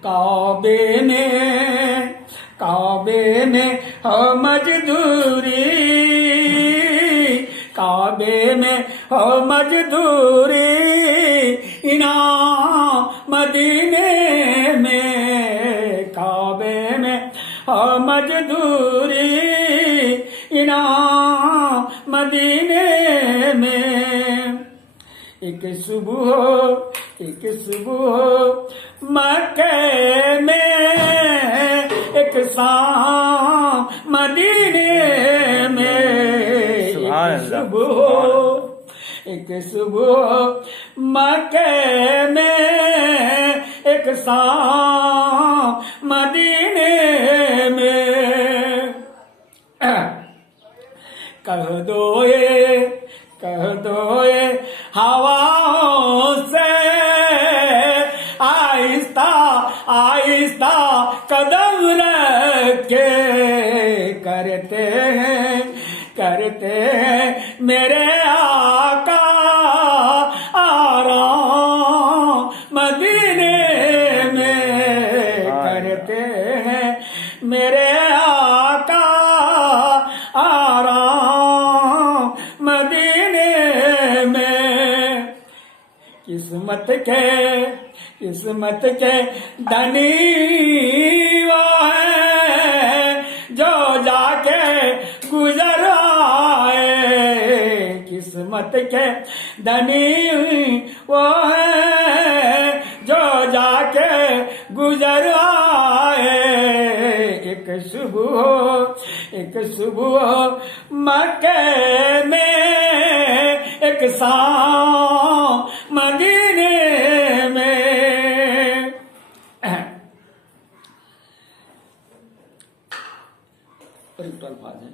काबे में हो मजदूरी, काबे में हो मजदूरी, इनाम मदीने में, काबे में हो मजदूरी, इनाम मदीने में। एक सुबह मक्के में, एक शाम मदीने में। एक सुबह मक्के में, एक शाम मदीने में। कह दो ये हवाओं से, आहिस्ता आहिस्ता कदम रख के, करते हैं मेरे आका आराम मदीने में, करते हैं मेरे आका आराम मदीने में। किस्मत के धनी वो है जो जाके गुजर आए, किस्मत के धनी वो है जो जाके गुजर आए। एक सुबह मक्के में, एक शाम मदीने में। अल्फाज है।